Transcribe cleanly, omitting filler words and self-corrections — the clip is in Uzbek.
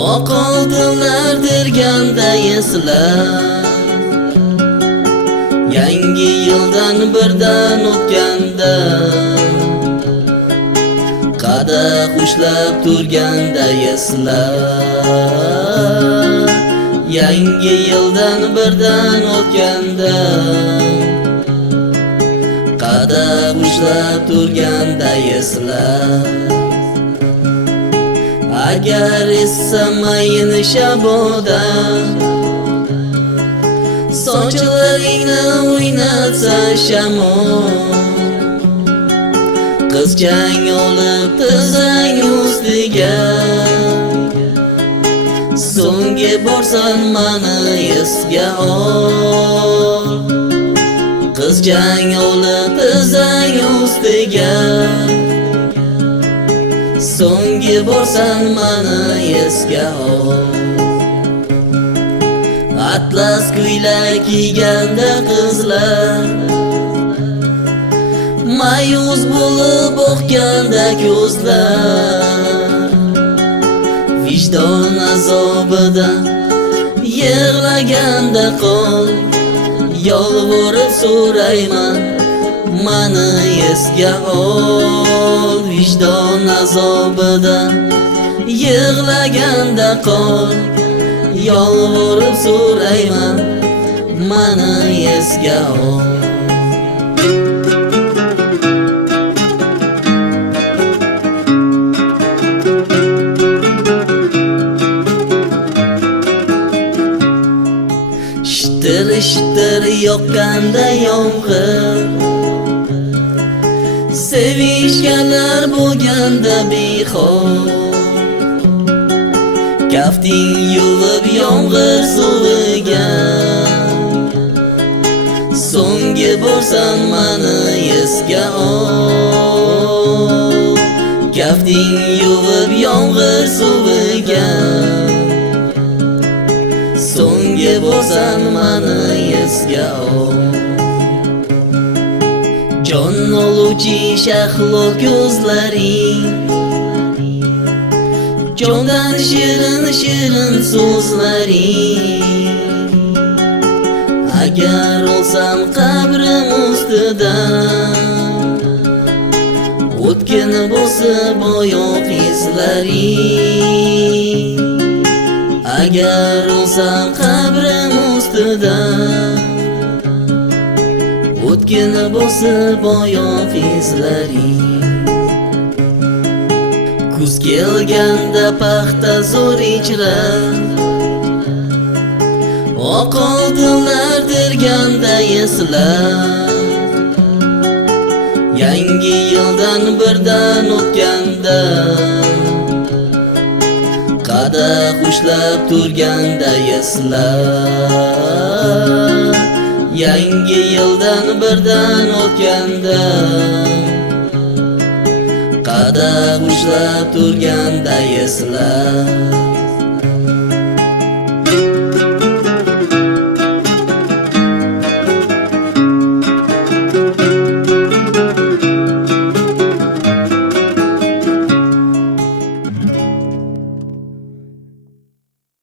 Oqoldilar derganda eslar, yangi yildan birdan o'tganda, qadah ushlab turganda eslar, yangi yildan birdan o'tganda, qadah ushlab turganda eslar. Agar esamayin shaboda, sochlaringni o'ynatsa shamol, qizchang olib tizang ustiga, so'nggi borsan mani esga ol. Qizchang olib tizang ustiga, so'nggi borsan mani esga ol. Atlas ko'ylak kiyganda qizlar, ma'yus bo'lib boqganda ko'zlar, vijdon azobidan yig'laganda qol, yolvorib so'rayman mani esga ol. Vijdon azobidan yig'laganda qol, yolvorib so'rayman mani esga ol. Shitir shitir yoqqanda yomg'ir, sevishganlar bo'lganda bexor, kafting yuvib yomg'ir suviga, so'nggi borsan mani esga ol. Kafting yuvib yomg'ir suviga, so'nggi borsan mani esga ol. Jon oluvchi shahlo ko'zlaring, jondan shirin shirin so'zlaring, agar olsam qabrim ustidan, o'tkin bosib oyoq izlaring, agar olsam qabrim ustidan, o'tkin bosib oyoq izlaring. Kuz kelganda paxta zo'r ichrar, oqoldilar derganda eslar, yangi yildan birdan o'tganda, qadah ushlab turganda eslar, yangi yildan birdan o'tganda, qadah ushlab turganda eslar.